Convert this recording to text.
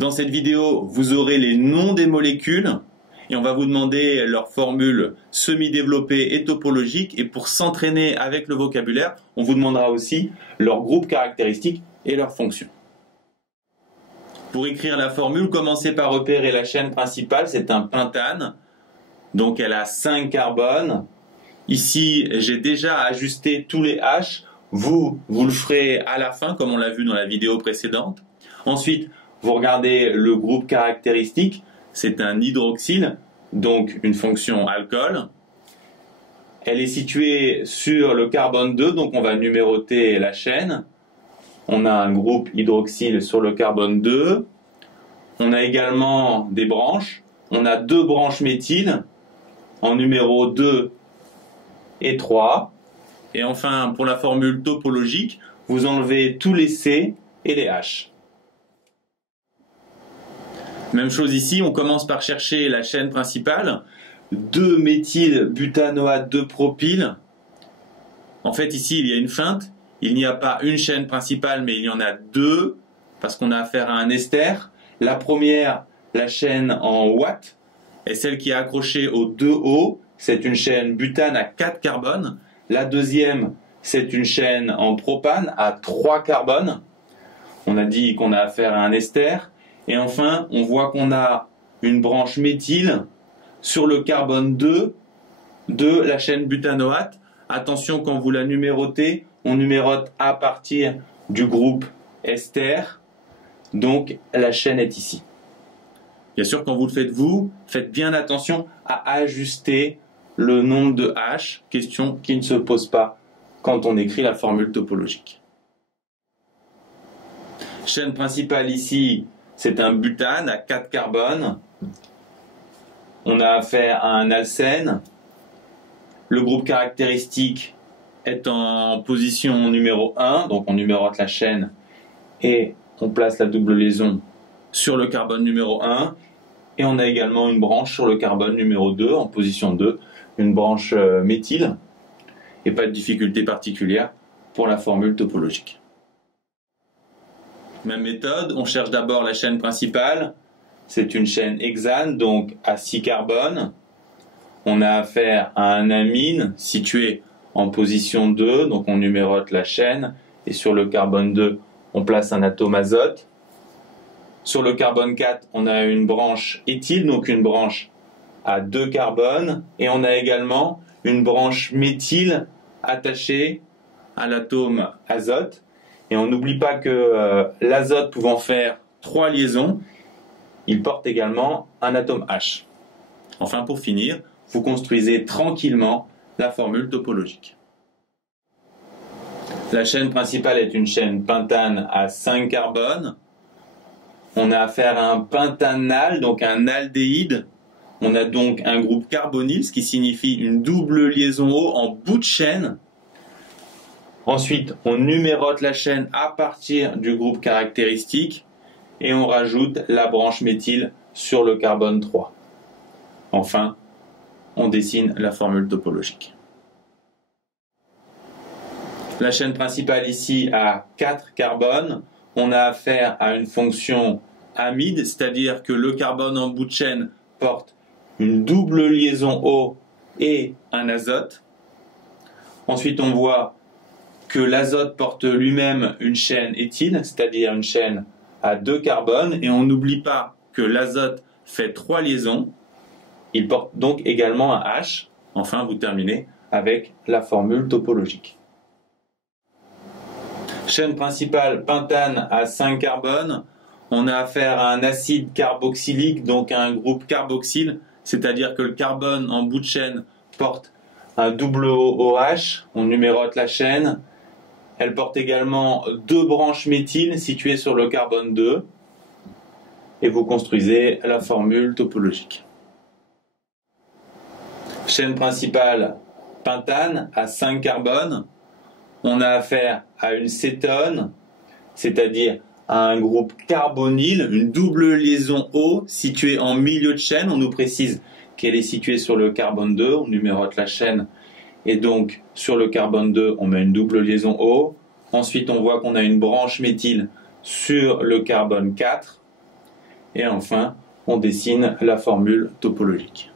Dans cette vidéo, vous aurez les noms des molécules et on va vous demander leur formule semi-développée et topologique. Et pour s'entraîner avec le vocabulaire, on vous demandera aussi leur groupe caractéristique et leur fonction. Pour écrire la formule, commencez par repérer la chaîne principale, c'est un pentane. Donc elle a 5 carbones. Ici, j'ai déjà ajusté tous les H. Vous le ferez à la fin, comme on l'a vu dans la vidéo précédente. Ensuite, vous regardez le groupe caractéristique. C'est un hydroxyle, donc une fonction alcool. Elle est située sur le carbone 2, donc on va numéroter la chaîne. On a un groupe hydroxyle sur le carbone 2. On a également des branches. On a 2 branches méthyl en numéro 2 et 3. Et enfin, pour la formule topologique, vous enlevez tous les C et les H. Même chose ici, on commence par chercher la chaîne principale. 2-méthylbutanoate 2-propyle. En fait, ici, il y a une feinte. Il n'y a pas une chaîne principale, mais il y en a 2, parce qu'on a affaire à un ester. La première, la chaîne en watts, est celle qui est accrochée au 2O. C'est une chaîne butane à 4 carbones. La deuxième, c'est une chaîne en propane à 3 carbones. On a dit qu'on a affaire à un ester. Et enfin, on voit qu'on a une branche méthyle sur le carbone 2 de la chaîne butanoate. Attention, quand vous la numérotez, on numérote à partir du groupe ester. Donc, la chaîne est ici. Bien sûr, quand vous le faites vous, faites bien attention à ajuster le nombre de H, question qui ne se pose pas quand on écrit la formule topologique. Chaîne principale ici, c'est un butane à 4 carbones. On a affaire à un alcène. Le groupe caractéristique est en position numéro 1, donc on numérote la chaîne et on place la double liaison sur le carbone numéro 1. Et on a également une branche sur le carbone numéro 2, en position 2, une branche méthyle. Et pas de difficulté particulière pour la formule topologique. Même méthode, on cherche d'abord la chaîne principale. C'est une chaîne hexane, donc à 6 carbones. On a affaire à un amine situé en position 2, donc on numérote la chaîne. Et sur le carbone 2, on place un atome azote. Sur le carbone 4, on a une branche éthyle, donc une branche à 2 carbones. Et on a également une branche méthyle attachée à l'atome azote. Et on n'oublie pas que l'azote pouvant faire 3 liaisons, il porte également un atome H. Enfin, pour finir, vous construisez tranquillement la formule topologique. La chaîne principale est une chaîne pentane à 5 carbones. On a affaire à un pentanal, donc un aldéhyde. On a donc un groupe carbonyle, ce qui signifie une double liaison O en bout de chaîne. Ensuite, on numérote la chaîne à partir du groupe caractéristique et on rajoute la branche méthyle sur le carbone 3. Enfin, on dessine la formule topologique. La chaîne principale ici a 4 carbones. On a affaire à une fonction amide, c'est-à-dire que le carbone en bout de chaîne porte une double liaison O et un azote. Ensuite, on voit que l'azote porte lui-même une chaîne éthyle, c'est-à-dire une chaîne à 2 carbones, et on n'oublie pas que l'azote fait 3 liaisons. Il porte donc également un H. Enfin, vous terminez avec la formule topologique. Chaîne principale pentane à 5 carbones. On a affaire à un acide carboxylique, donc à un groupe carboxyle, c'est-à-dire que le carbone en bout de chaîne porte un double OH. On numérote la chaîne. Elle porte également 2 branches méthyle situées sur le carbone 2. Et vous construisez la formule topologique. Chaîne principale pentane à 5 carbones. On a affaire à une cétone, c'est-à-dire à un groupe carbonyle, une double liaison O située en milieu de chaîne. On nous précise qu'elle est située sur le carbone 2. On numérote la chaîne. Et donc, sur le carbone 2, on met une double liaison O. Ensuite, on voit qu'on a une branche méthyle sur le carbone 4. Et enfin, on dessine la formule topologique.